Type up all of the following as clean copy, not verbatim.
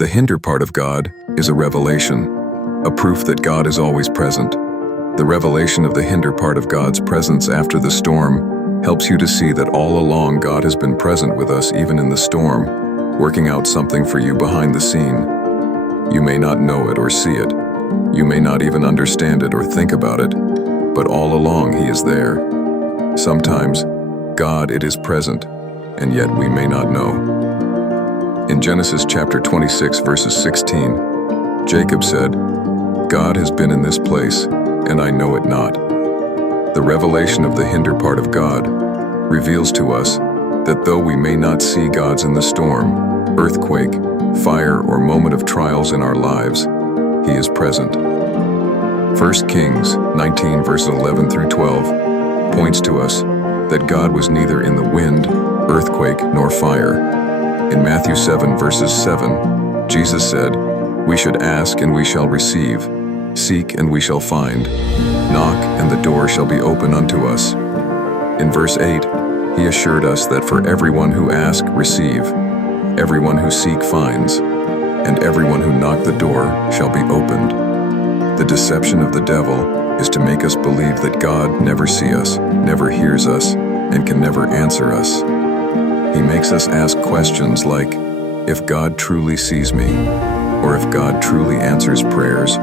The hinder part of God is a revelation, a proof that God is always present. The revelation of the hinder part of God's presence after the storm helps you to see that all along God has been present with us even in the storm, working out something for you behind the scene. You may not know it or see it. You may not even understand it or think about it, but all along He is there. Sometimes, God it is present, and yet we may not know. In Genesis chapter 26, verses 16, Jacob said, "God has been in this place, and I know it not." The revelation of the hinder part of God reveals to us that though we may not see God's in the storm, earthquake, fire, or moment of trials in our lives, He is present. 1 Kings 19, verses 11 through 12 points to us that God was neither in the wind, earthquake, nor fire. In Matthew 7, verses 7, Jesus said, "We should ask and we shall receive, seek and we shall find, knock and the door shall be open unto us." In verse 8, He assured us that for everyone who asks, receive, everyone who seek finds, and everyone who knock the door shall be opened. The deception of the devil is to make us believe that God never sees us, never hears us, and can never answer us. He makes us ask questions like, if God truly sees me, or if God truly answers prayers,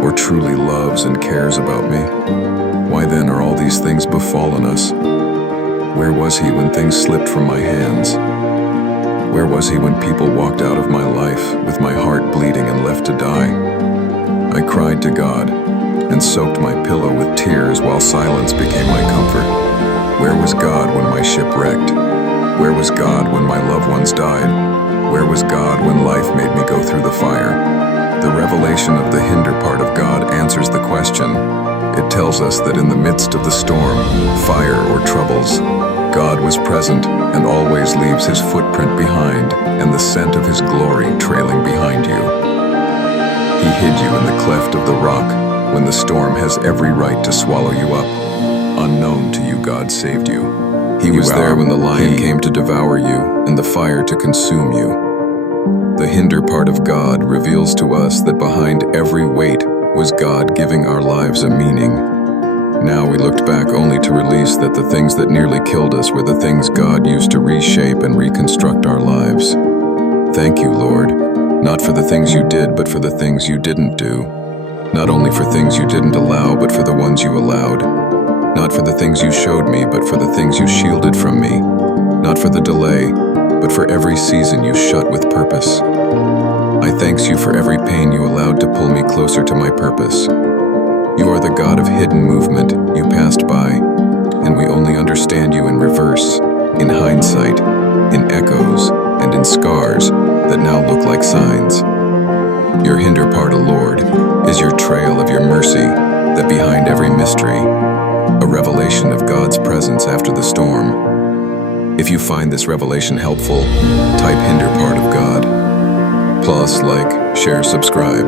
or truly loves and cares about me, why then are all these things befallen us? Where was He when things slipped from my hands? Where was He when people walked out of my life with my heart bleeding and left to die? I cried to God and soaked my pillow with tears while silence became my comfort. Where was God when my ship wrecked? Where was God when my loved ones died? Where was God when life made me go through the fire? The revelation of the hinder part of God answers the question. It tells us that in the midst of the storm, fire, or troubles, God was present and always leaves His footprint behind and the scent of His glory trailing behind you. He hid you in the cleft of the rock when the storm has every right to swallow you up. Unknown to you, God saved you. He was there when the lion came to devour you and the fire to consume you. The hinder part of God reveals to us that behind every weight was God giving our lives a meaning. Now we looked back only to release that the things that nearly killed us were the things God used to reshape and reconstruct our lives. Thank you, Lord, not for the things you did, but for the things you didn't do. Not only for things you didn't allow, but for the ones you allowed. Not for the things you showed me, but for the things you shielded from me. Not for the delay, but for every season you shut with purpose. I thanks you for every pain you allowed to pull me closer to my purpose. You are the God of hidden movement you passed by, and we only understand you in reverse, in hindsight, in echoes, and in scars that now look like signs. Your hinder part, O Lord, is your trail of your mercy that behind every mystery, a revelation of God's presence after the storm. If you find this revelation helpful, type hinder part of God. Plus, like, share, subscribe.